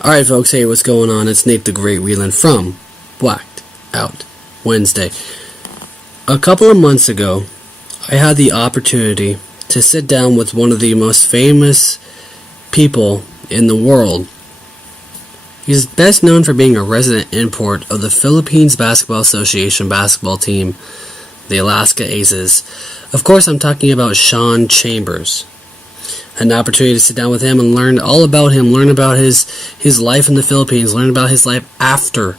Alright folks, hey, what's going on? It's Nate the Great Wheelan from Wacked Out Wednesday. A couple of months ago, I had the opportunity to sit down with one of the most famous people in the world. He's best known for being a resident import of the Philippines Basketball Association basketball team, the Alaska Aces. Of course, I'm talking about Shawn Chambers. Had an opportunity to sit down with him and learn all about him, learn about his life in the Philippines, learn about his life after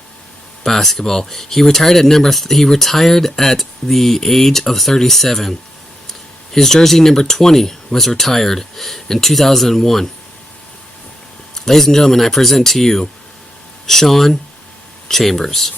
basketball. He retired at the age of 37. His jersey number 20 was retired in 2001. Ladies and gentlemen, I present to you Shawn Chambers.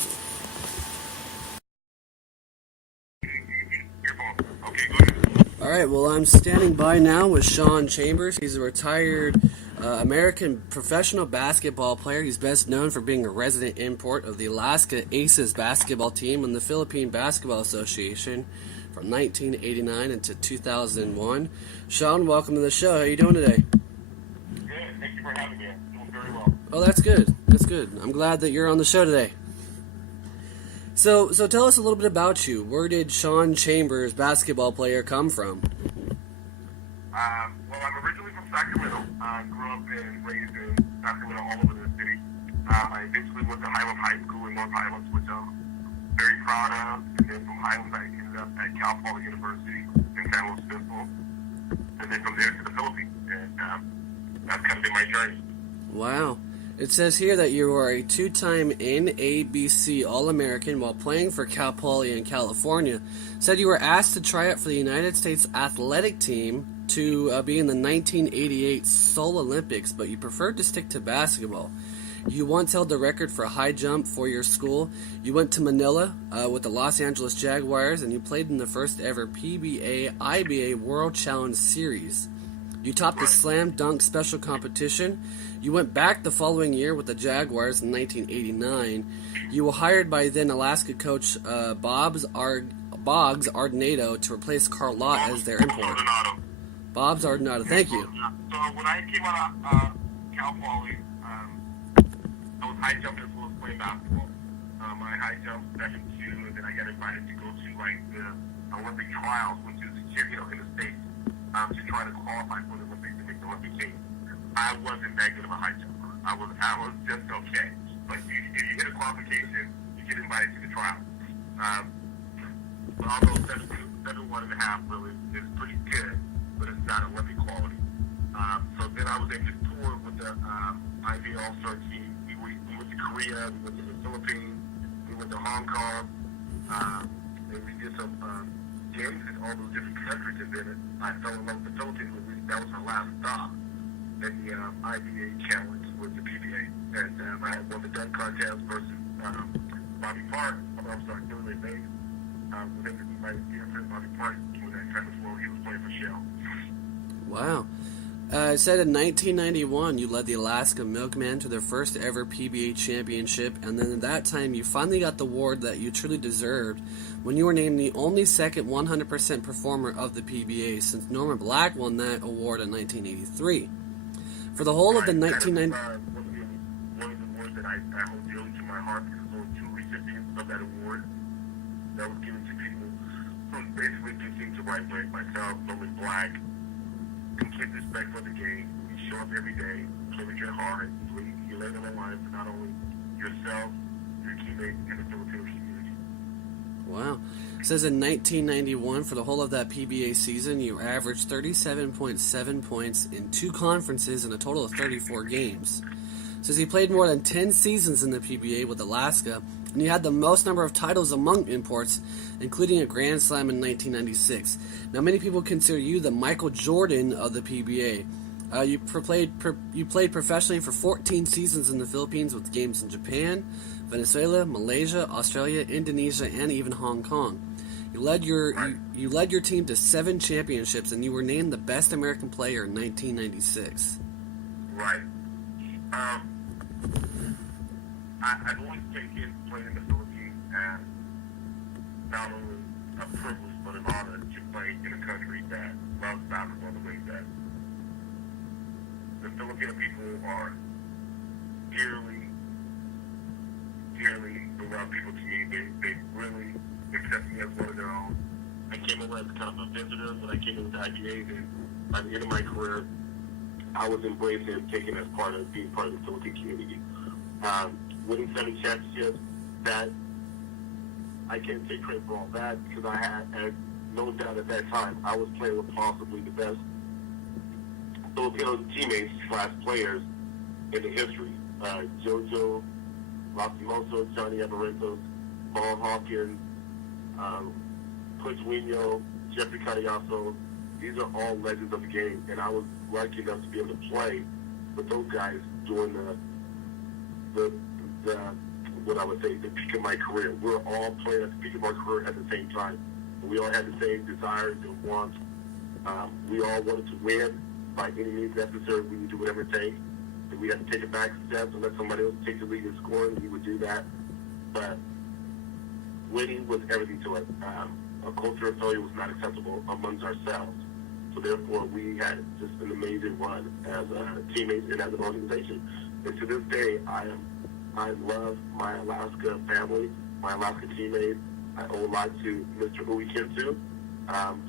Alright, well, I'm standing by now with Shawn Chambers. He's a retired American professional basketball player. He's best known for being a resident import of the Alaska Aces basketball team and the Philippine Basketball Association from 1989 into 2001. Shawn, welcome to the show. How are you doing today? Good. Thank you for having me. I'm doing very well. Oh, that's good. That's good. I'm glad that you're on the show today. So tell us a little bit about you. Where did Shawn Chambers, basketball player, come from? Well, I'm originally from Sacramento. I grew up and raised in Sacramento, all over the city. I eventually went to Highland High School in North Highlands, which I'm very proud of. And then from Highlands, I ended up at Cal Poly University in San Luis Obispo. And then from there to the Philippines. And that's kind of been my journey. Wow. It says here that you are a two-time NABC All-American while playing for Cal Poly in California. Said you were asked to try out for the United States athletic team to be in the 1988 Seoul Olympics, but you preferred to stick to basketball. You once held the record for high jump for your school. You went to Manila with the Los Angeles Jaguars, and you played in the first ever PBA-IBA World Challenge Series. You topped the slam dunk special competition. You went back the following year with the Jaguars in 1989. You were hired by then Alaska coach Bob's Ardenado to replace Carl Lott as their import. Bob's Ardenado, thank you. So when I came out of Cal Poly, I was high jumping as well as playing basketball. I high jumped 7'2", and then I got invited to go to the Olympic trials, which is in the States. To try to qualify for the Olympics to make the Olympic team. I wasn't that good of a high jumper. I was just okay. But if you hit a qualification, you get invited to the trial. But although 7'1.5" really is pretty good, but it's not Olympic quality. So then I was able to tour with the IB All-Star team. We went to Korea, we went to the Philippines, we went to Hong Kong, and we did some games in all those different countries, and then I fell in love with the Philippines. That was our last stop in the IBA challenge with the PBA, and I had won the dunk contest versus Bobby Park. Billy Mays. Was able to be my friend Bobby Park when that time as well. He was playing for Shell. Wow. It said in 1991 you led the Alaska Milkmen to their first ever PBA championship, and then at that time you finally got the award that you truly deserved when you were named the only second 100% performer of the PBA, since Norman Black won that award in 1983. For the whole of the 1990... One of the awards that I hold dearly to my heart, because there were two recipients of that award that was given to people who basically did things the right way. Myself, Norman Black, complete respect for the game. You show up every day, play with your heart, you lay on the line for not only yourself, your teammates, and the Filipino community. Wow. It says in 1991, for the whole of that PBA season, you averaged 37.7 points in 2 conferences and a total of 34 games. It says he played more than 10 seasons in the PBA with Alaska, and he had the most number of titles among imports, including a Grand Slam in 1996. Now, many people consider you the Michael Jordan of the PBA. You played professionally for 14 seasons in the Philippines with games in Japan, Venezuela, Malaysia, Australia, Indonesia, and even Hong Kong. You led your team to 7 championships, and you were named the best American player in 1996. Right. I've always taken playing in the Philippines as not only a privilege but an honor to play in a country that loves basketball the way that the Filipino people are dearly, dearly beloved people to me. They really accept me as one of their own. I came over as kind of a visitor when I came into IBA, and by the end of my career, I was embraced and taken as part of being part of the Philippine community. Winning 7 championships, that I can't take credit for all that because I had no doubt at that time I was playing with possibly the best Filipino teammates / players in the history. Jojo Lastimoso, Johnny Amarentos, Paul Hawkins, Puigwinho, Jeffrey Cariaso. These are all legends of the game, and I was lucky enough to be able to play with those guys during the what I would say, the peak of my career. We're all playing at the peak of our career at the same time. We all had the same desires and wants. We all wanted to win by any means necessary. We would do whatever it takes. If we had to take a back step and let somebody else take the lead in scoring, we would do that. But winning was everything to us. A culture of failure was not acceptable amongst ourselves. So therefore, we had just an amazing run as teammates and as an organization. And to this day, I love my Alaska family, my Alaska teammates. I owe a lot to Mr. Uwe Kinsu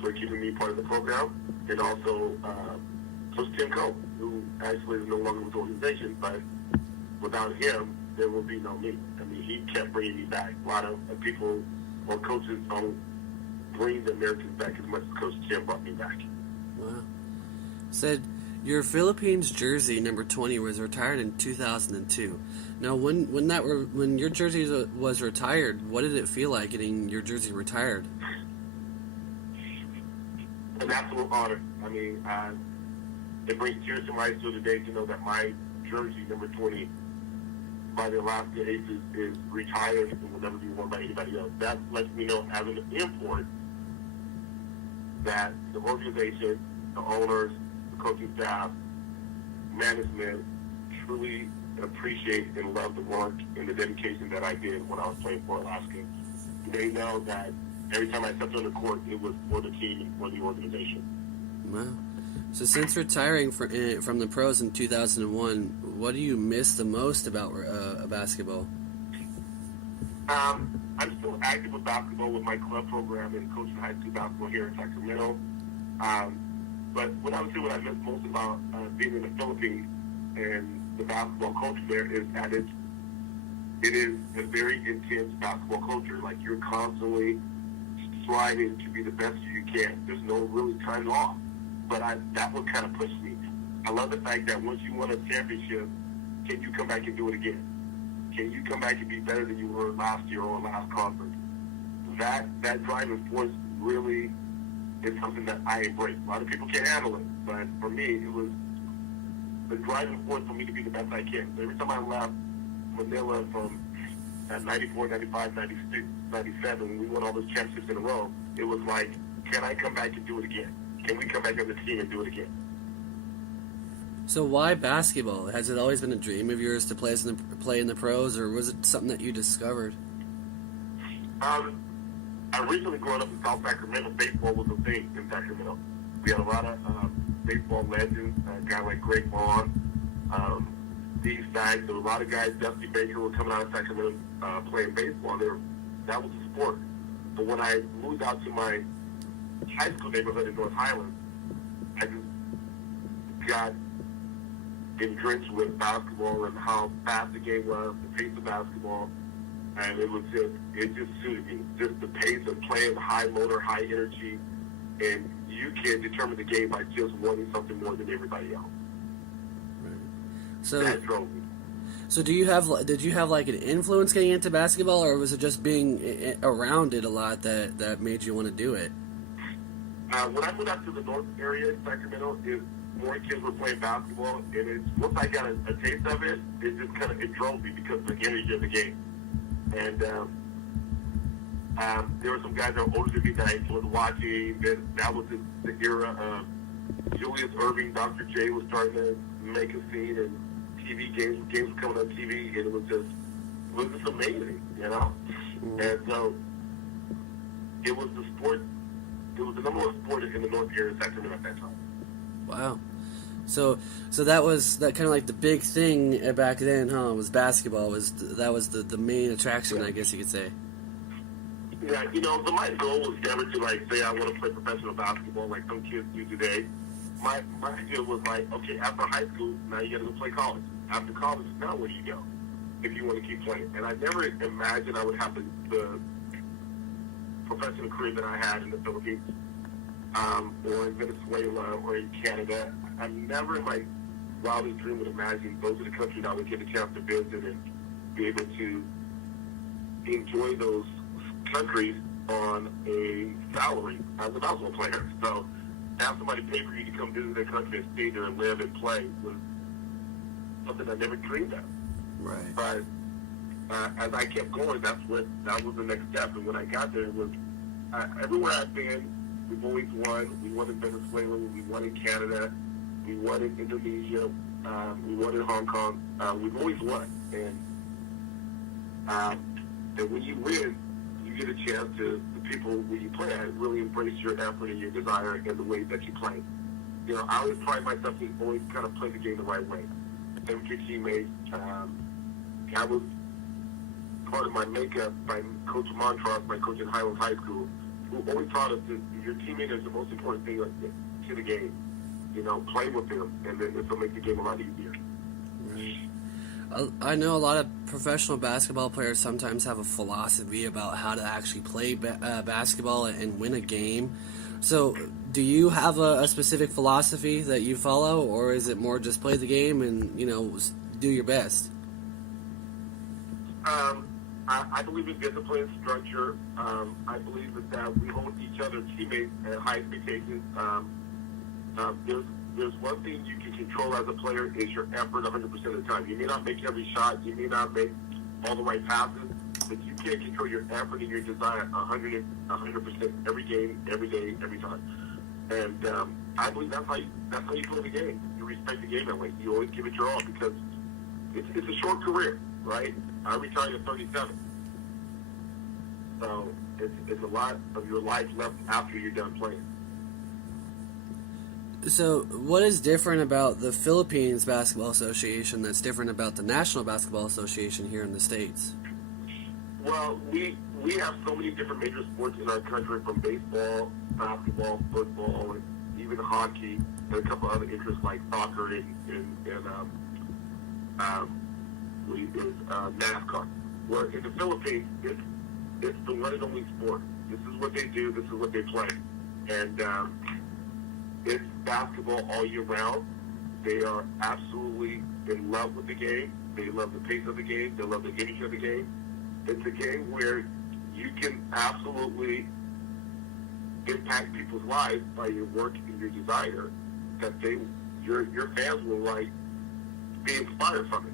for keeping me part of the program, and also Coach Tim Coe, who actually is no longer with the organization, but without him, there will be no me. I mean, he kept bringing me back. A lot of people or coaches don't bring the Americans back as much as Coach Tim brought me back. Wow. Said your Philippines jersey number 20 was retired in 2002. Now, when your jersey was retired, what did it feel like getting your jersey retired? An absolute honor. I mean, it brings tears to my eyes to today to know that my jersey number 20 by the Alaska Aces is retired and will never be worn by anybody else. That lets me know, as an import, that the organization, the owners, the coaching staff, management truly appreciate and love the work and the dedication that I did when I was playing for Alaska. They know that every time I stepped on the court, it was for the team and for the organization. Wow. So since retiring from the pros in 2001, what do you miss the most about basketball? I'm still active with basketball with my club program and coaching high school basketball here in Sacramento. But what I would say what I miss most about being in the Philippines and the basketball culture there is that it is a very intense basketball culture. Like, you're constantly striving to be the best you can. There's no really time off. But that would kind of push me. I love the fact that once you won a championship, can you come back and do it again? Can you come back and be better than you were last year or last conference? That driving force really is something that I embrace. A lot of people can't handle it, but for me, it was the driving force for me to be the best I can. So every time I left Manila from 94, 95, 96, 97, when we won all those championships in a row, it was like, can I come back and do it again? Can we come back as a team and do it again? So why basketball? Has it always been a dream of yours to play in the pros, or was it something that you discovered? I recently growing up in South Sacramento, baseball was a thing in Sacramento. We had a lot of baseball legends, a guy like Greg Vaughn, Steve Staggs. There were a lot of guys, Dusty Baker, were coming out of Sacramento playing baseball. That was a sport. But when I moved out to my high school neighborhood in North Highlands, I just got drenched with basketball and how fast the game was, the pace of basketball, and it just suited me. Just the pace of playing, high motor, high energy, and you can determine the game by just wanting something more than everybody else. Right. So that drove me. So did you have like an influence getting into basketball, or was it just being around it a lot that made you want to do it? When I moved out to the north area in Sacramento, more kids were playing basketball, and once I got a taste of it, it drove me because of the energy of the game. And there were some guys that were older than me that I enjoyed watching. That was the era of Julius Erving, Dr. J was starting to make a scene, and TV games were coming on TV, and it was just amazing, you know. Mm-hmm. And so it was the number one sport in the north area of Sacramento at that time. Wow. So that was that kind of like the big thing back then, huh? Was basketball that was the main attraction, I guess you could say. Yeah, so my goal was never to like say I want to play professional basketball like some kids do today. My deal was like, okay, after high school, now you got to go play college. After college, now where do you go if you want to keep playing? And I never imagined I would have the professional career that I had in the Philippines, or in Venezuela, or in Canada. I never in my wildest dream would imagine those are the countries I would get a chance to visit and be able to enjoy those countries on a salary as a basketball player. So have somebody pay for you to come visit their country and stay there and live and play was something I never dreamed of. Right. But as I kept going, that was the next step. And when I got there, it was everywhere I've been, we've always won. We won in Venezuela, we won in Canada, we won in Indonesia, we won in Hong Kong. We've always won. And when you win, you get a chance to the people when you play at really embrace your effort and your desire and the way that you play. I always pride myself in always kind of play the game the right way. Same with your teammates. I was part of my makeup by Coach Montross, my coach in Highlands High School, who always taught us that your teammate is the most important thing to the game. Play with them, and then this will make the game a lot easier. Right. I know a lot of professional basketball players sometimes have a philosophy about how to actually play basketball and win a game. So, do you have a specific philosophy that you follow, or is it more just play the game and do your best? I believe in discipline, structure. I believe that we hold each other teammates at high expectations. There's one thing you can control as a player is your effort 100% of the time. You may not make every shot, you may not make all the right passes, but you can't control your effort and your desire 100% every game, every day, every time. And I believe that's how you play the game. You respect the game that way. You always give it your all because it's a short career, right? I retired at 37. So it's a lot of your life left after you're done playing. So, what is different about the Philippines Basketball Association that's different about the National Basketball Association here in the States? Well, we have so many different major sports in our country, from baseball, basketball, football, and even hockey, and a couple other interests like soccer and NASCAR. Where in the Philippines, it's the one and only sport. This is what they do. This is what they play, and it's basketball all year round. They are absolutely in love with the game. They love the pace of the game. They love the energy of the game. It's a game where you can absolutely impact people's lives by your work and your desire. That your fans will be inspired from it.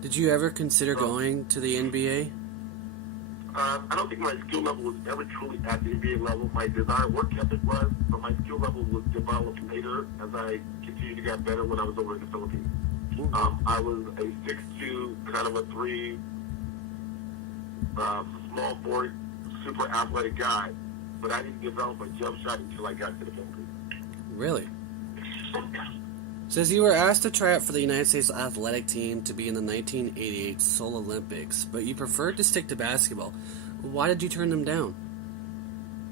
Did you ever consider going to the NBA? I don't think my skill level was ever truly at the NBA level. My desire, work ethic was, but my skill level was developed later as I continued to get better when I was over in the Philippines. I was a 6'2", kind of a 3, small forward, super athletic guy, but I didn't develop a jump shot until I got to the Philippines. Really? Says you were asked to try out for the United States athletic team to be in the 1988 Seoul Olympics, but you preferred to stick to basketball. Why did you turn them down?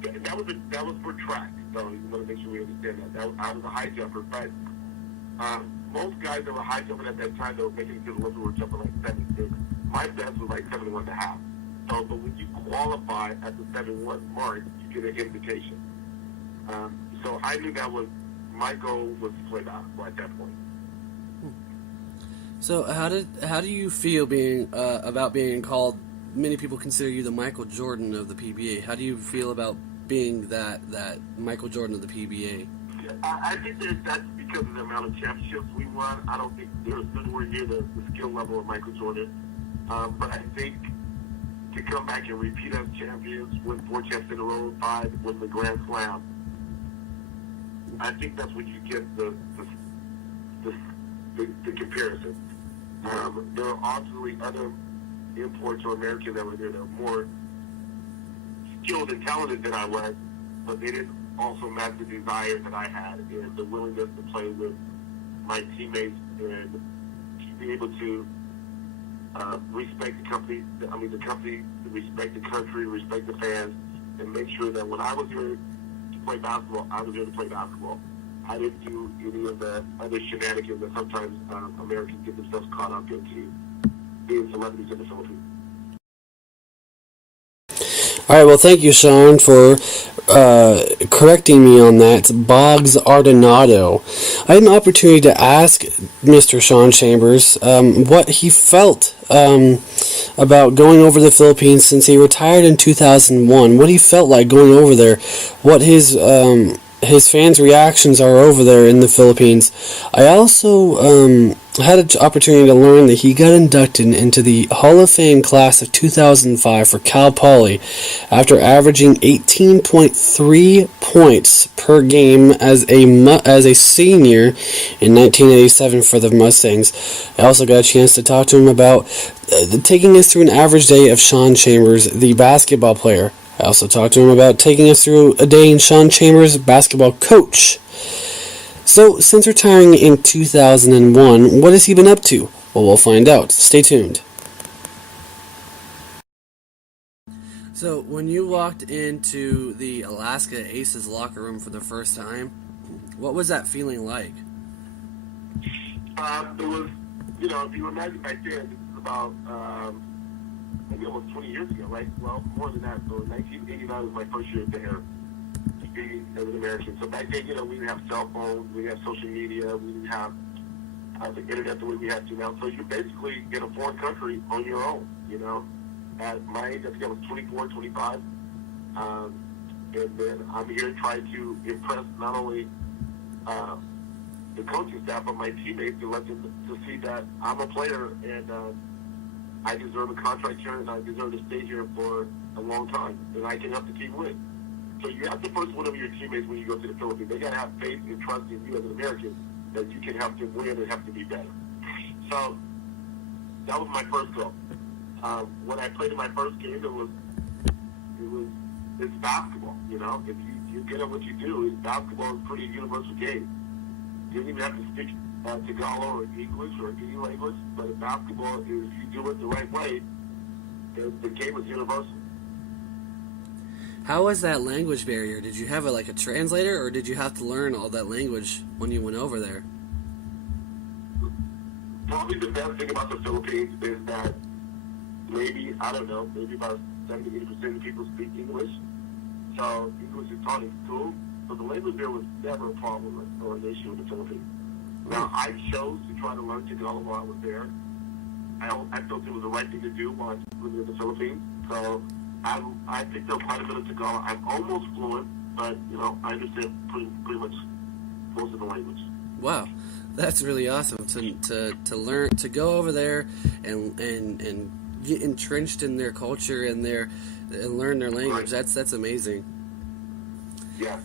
That was for track, so you want to make sure we understand that. I was a high jumper, but most guys that were high jumping at that time that were making it to the Olympics were jumping like 76. My best was like 71.5. So, but when you qualify at the 71 mark, you get an invitation. So I knew that was my goal was to play basketball at that point. So how do you feel about being called? Many people consider you the Michael Jordan of the PBA. How do you feel about being that Michael Jordan of the PBA? I think that's because of the amount of championships we won. I don't think there's nowhere near the skill level of Michael Jordan. But I think to come back and repeat as champions, win 4 champs in a row, 5, win the Grand Slam, I think that's when you get the comparison. There are obviously other imports or Americans that were there that were more skilled and talented than I was, but they didn't also matched the desire that I had and the willingness to play with my teammates and to be able to respect the company, respect the country, respect the fans, and make sure that when I was here to play basketball, I was here to play basketball. I didn't do any of the other shenanigans that sometimes Americans get themselves caught up into being celebrities in the Philippines. All right, well, thank you, Sean, for correcting me on that. Boggs Ardenado. I had an opportunity to ask Mr. Sean Chambers what he felt about going over the Philippines since he retired in 2001. What he felt like going over there. What his fans' reactions are over there in the Philippines. I also had an opportunity to learn that he got inducted into the Hall of Fame class of 2005 for Cal Poly after averaging 18.3 points per game as a senior in 1987 for the Mustangs. I also got a chance to talk to him about taking us through an average day of Sean Chambers, the basketball player. I also talked to him about taking us through a day in Sean Chambers, basketball coach. So, since retiring in 2001, what has he been up to? Well, we'll find out. Stay tuned. So, when you walked into the Alaska Aces locker room for the first time, what was that feeling like? It was, if you imagine back then, this is about maybe almost 20 years ago, right? Well, more than that. So 1989 was my first year there as an American. So back then, we didn't have cell phones, we didn't have social media, we didn't have the internet the way we have to now. So you're basically in a foreign country on your own, At my age, I think I was 24, 25. And then I'm here trying to impress not only the coaching staff but my teammates to let them to see that I'm a player and I deserve a contract here and I deserve to stay here for a long time and I can help the team win. So you have to first win over your teammates when you go to the Philippines. They got to have faith and trust in you as an American that you can help them win and help to be better. So that was my first goal. When I played in my first game, it's basketball. If you get at what you do, basketball is a pretty universal game. You don't even have to speak Tagalog or English or any language, but in basketball, if you do it the right way, the game is universal. How was that language barrier? Did you have a translator, or did you have to learn all that language when you went over there? Probably the best thing about the Philippines is that maybe about 70-80% of people speak English. So English is taught in school. So the language barrier was never a problem or an issue in the Philippines. Now, I chose to try to learn Tagalog while I was there. I felt it was the right thing to do while I was living in the Philippines. So I picked up quite a bit of Tagalog. I'm almost fluent, but, I understand pretty much most of the language. Wow. That's really awesome to learn, to go over there and get entrenched in their culture and learn their language. Right. That's amazing. Yes.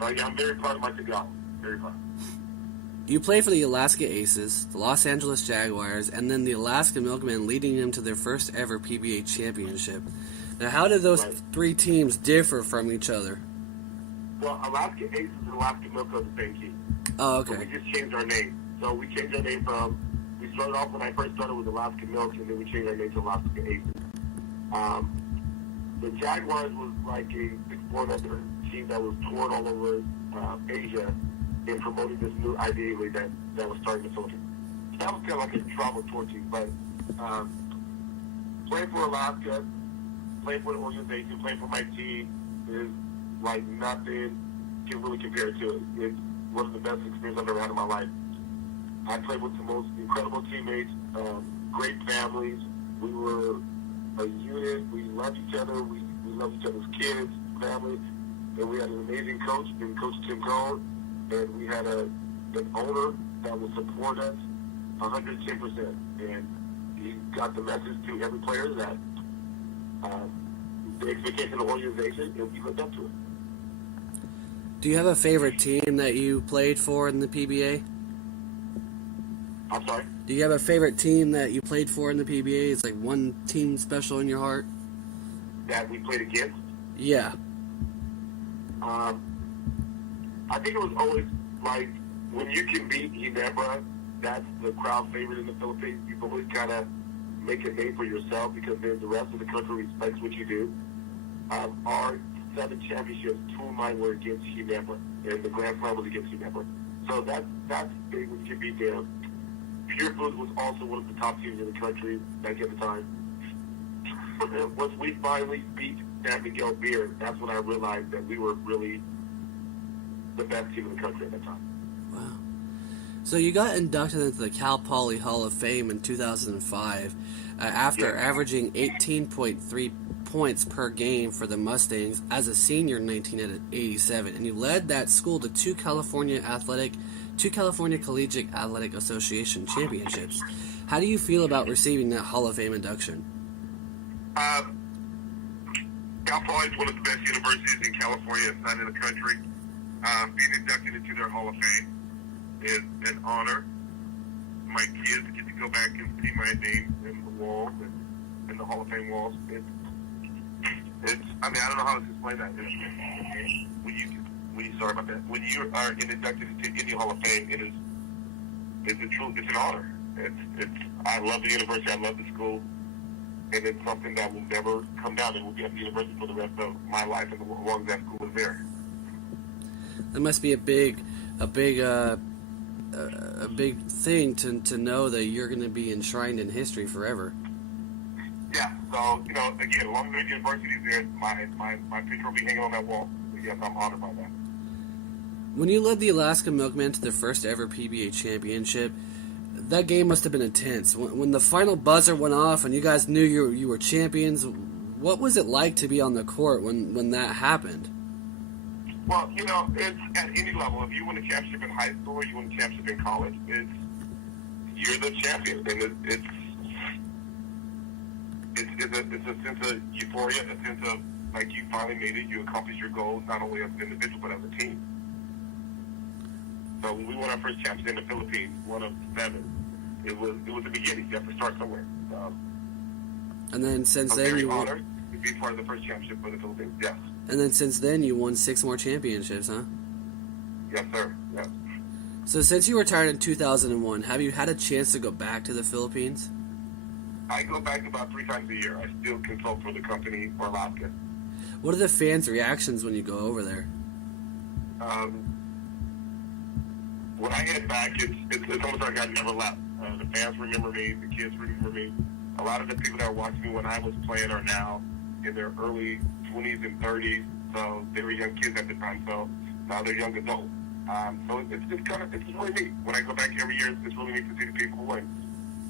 I'm very proud of my Tagalog. Very proud. You play for the Alaska Aces, the Los Angeles Jaguars, and then the Alaska Milkmen, leading them to their first ever PBA championship. Now, how did those three teams differ from each other? Well, Alaska Aces and Alaska Milk are the same team. Oh, okay. So we just changed our name. So we changed our name we started off when I first started with Alaska Milk, and then we changed our name to Alaska Aces. The Jaguars was like a sport other team that was touring all over Asia in promoting this new idea that was starting in the Philippines. So that was kind of like a travel tour team. But playing for Alaska, playing for the organization, playing for my team is like nothing can really compare to it. It's one of the best experiences I've ever had in my life. I played with the most incredible teammates, great families. We were a unit. We loved each other. We loved each other's kids, family. And we had an amazing coach, Coach Tim Cone. And we had an owner that would support us 110%. And he got the message to every player that the expectation of the organization, and we lived up to it. Do you have a favorite team that you played for in the PBA? I'm sorry? Do you have a favorite team that you played for in the PBA? It's like one team special in your heart? That we played against? Yeah. I think it was always like when you can beat Ginebra, that's the crowd favorite in the Philippines. You always kind of make a name for yourself because then the rest of the country respects what you do. Our 7 championships, 2 of mine were against Ginebra, and the Grand Slam was against Ginebra. So that's big when you can beat them. Pure Foods was also one of the top teams in the country back at the time. Once we finally beat San Miguel Beer, that's when I realized that we were really the best team in the country at that time. Wow. So you got inducted into the Cal Poly Hall of Fame in 2005 after averaging 18.3 points per game for the Mustangs as a senior in 1987, and you led that school to two California Collegiate Athletic Association championships. How do you feel about receiving that Hall of Fame induction? Cal Poly is one of the best universities in California, if not in the country. Being inducted into their Hall of Fame is an honor. My kids get to go back and see my name in the walls and in the Hall of Fame walls. I don't know how to explain that. Sorry about that. When you are inducted into any Hall of Fame, it's an honor. I love the university. I love the school. And it's something that will never come down. It will be at the university for the rest of my life as long as that school is there. That must be a big thing to know that you're going to be enshrined in history forever. Yeah. So again, as long as the university is there, my picture will be hanging on that wall. So yes, I'm honored by that. When you led the Alaska Milkmen to their first ever PBA championship, that game must have been intense. When the final buzzer went off and you guys knew you were champions, what was it like to be on the court when that happened? Well, it's at any level. If you win a championship in high school or you win a championship in college, you're the champion. And it's a sense of euphoria, a sense of like you finally made it, you accomplished your goals, not only as an individual but as a team. So when we won our first championship in the Philippines, one of 7, it was the beginning. You have to start somewhere. And then since then, very honored to be part of the first championship for the Philippines. Yes. And then since then, you won 6 more championships, huh? Yes, sir. Yes. So since you retired in 2001, have you had a chance to go back to the Philippines? I go back about 3 times a year. I still consult for the company for Alaska. What are the fans' reactions when you go over there? When I head back, it's almost like I never left. The fans remember me. The kids remember me. A lot of the people that were watching me when I was playing are now in their early 20s and 30s. So they were young kids at the time. So now they're young adults. So it's really neat. When I go back every year, it's really neat to see the people and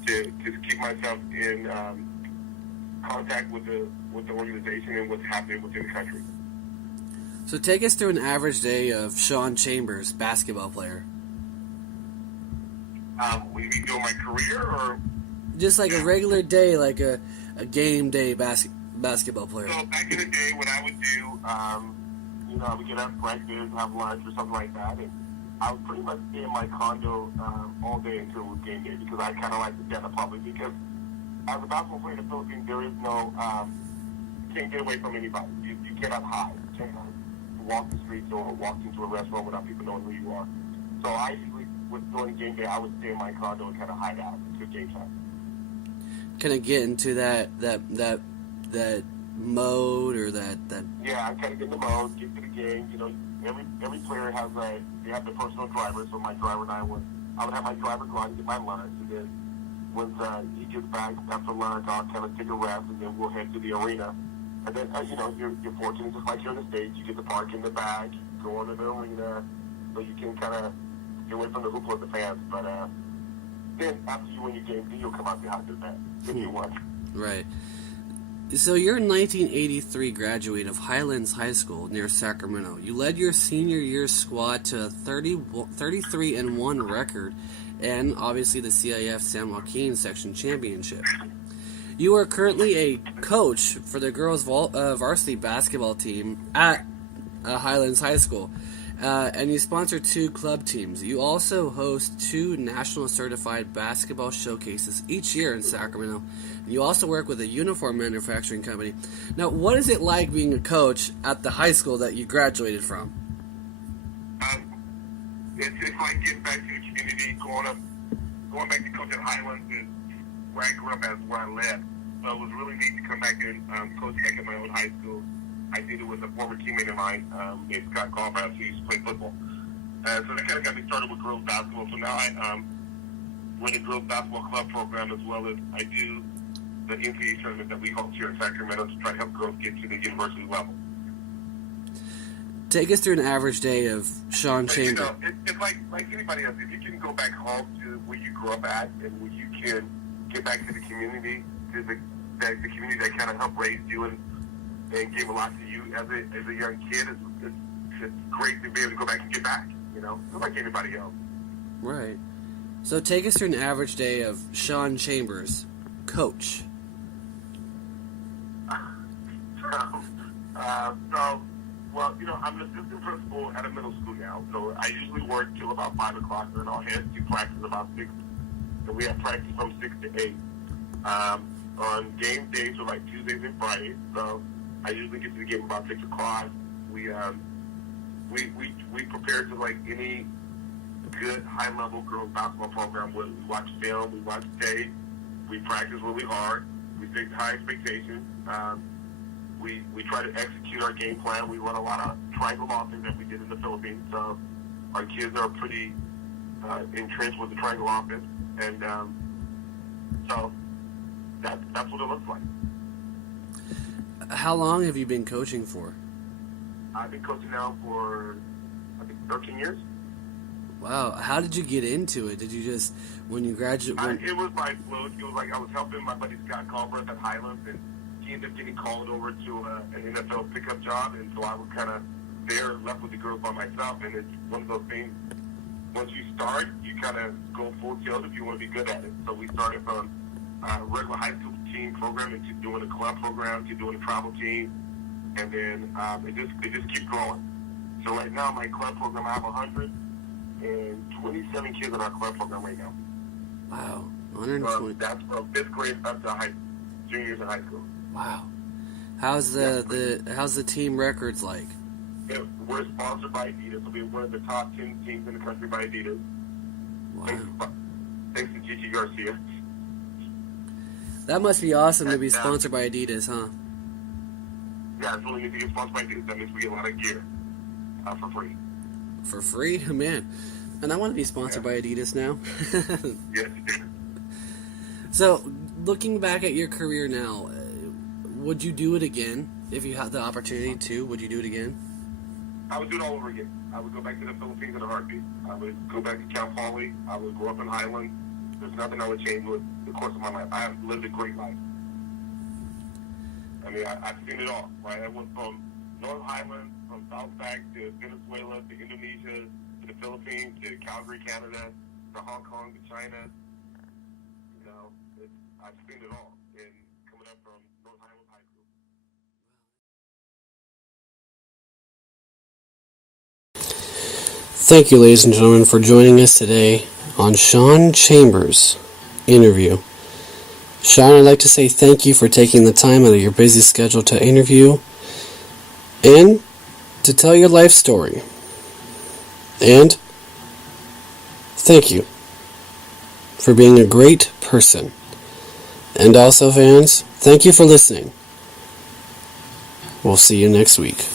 to keep myself in contact with the organization and what's happening within the country. So take us through an average day of Sean Chambers, basketball player. Will you be doing my career or? Just like a regular day, like a game day basketball player. So back in the day, what I would do, I would get up breakfast, have lunch or something like that, and I would pretty much stay in my condo all day until it was game day because I kind of like to stand up public because as a basketball player in the Philippines, there is no, you can't get away from anybody. You cannot hide. You cannot walk the streets or walk into a restaurant without people knowing who you are. So I usually, during game day, I would stay in my condo and kind of hide out until game time. Kind of get into that mode or that. Yeah, I kind of get in the mode, get to the game. Every player has they have their personal driver. So my driver and I would have my driver go out and get my lunch, and then once he gets back after lunch, I'll kind of take a rest, and then we'll head to the arena. And then you're fortunate, just like here in the States, you get to park in the back, go into the arena, so you can kind of get away from the hoopla of the fans. But then after you win your game, then you'll come out behind the bench if you want. Right. So you're a 1983 graduate of Highlands High School near Sacramento. You led your senior year squad to a 33-1 record and obviously the CIF San Joaquin Section Championship. You are currently a coach for the girls' varsity basketball team at Highlands High School, and you sponsor 2 club teams. You also host 2 national certified basketball showcases each year in Sacramento. You also work with a uniform manufacturing company. Now, what is it like being a coach at the high school that you graduated from? it's like getting back to the community, going back to coaching Highlands is where I grew up, as where I lived. So it was really neat to come back and coach back at my own high school. I did it with a former teammate of mine, named Scott Galbraith, who used to play football. So that kind of got me started with girls basketball. So now I run a girls basketball club program, as well as I do the NCAA tournament that we host here in Sacramento to try to help girls get to the university level. Take us through an average day of Sean Chambers. You know, it's like anybody else. If you can go back home to where you grew up at, and where you can get back to the community, to the community that kind of helped raise you and gave a lot to you as a young kid, it's great to be able to go back and get back. You know, just like anybody else. Right. So take us through an average day of Sean Chambers, coach. Well, you know, I'm an assistant principal at a middle school now, so I usually work till about 5 o'clock, and then I'll head to practice about 6. So we have practice from 6 to 8. On game days are like Tuesdays and Fridays, so I usually get to the game about 6 o'clock. We prepare to like any good high-level girls basketball program. We watch film, we watch tape, we practice really hard, we set high expectations. We try to execute our game plan. We run a lot of triangle offense that we did in the Philippines, so our kids are pretty entrenched with the triangle offense, and so that's what it looks like. How long have you been coaching for? I've been coaching now for, I think, 13 years. Wow. How did you get into it? Did you just, when you graduated? It was by fluke. It was like I was helping my buddy Scott Galbraith at Highlands, and he ended up getting called over to an NFL pickup job, and so I was kind of there, left with the girls by myself, and it's one of those things, once you start, you kind of go full tilt if you want to be good at it. So we started from a regular high school team program into doing a club program to doing a travel team, and then it just keeps growing. So right now, my club program, I have 127 kids in our club program right now. Wow, 120. That's from 5th grade up to juniors in high school. Wow. How's the team records like? Yeah, we're sponsored by Adidas. So we're one of the top 10 teams in the country by Adidas. Wow. Thanks to Gigi Garcia. That must be awesome to be sponsored by Adidas, huh? Yeah, it's really neat to get sponsored by Adidas. That means we get a lot of gear for free. For free? Man. And I want to be sponsored by Adidas now. Yes. So, looking back at your career now, would you do it again if you had the opportunity to? Would you do it again? I would do it all over again. I would go back to the Philippines in a heartbeat. I would go back to Cal Poly. I would grow up in Highlands. There's nothing I would change with the course of my life. I have lived a great life. I mean, I've seen it all. Right? I went from North Highlands, from South Sac to Venezuela to Indonesia to the Philippines to Calgary, Canada to Hong Kong to China. You know, I've seen it all. And coming up from North Highlands High School. Thank you, ladies and gentlemen, for joining us today on Sean Chambers' interview. Sean, I'd like to say thank you for taking the time out of your busy schedule to interview and to tell your life story. And thank you for being a great person. And also, fans, thank you for listening. We'll see you next week.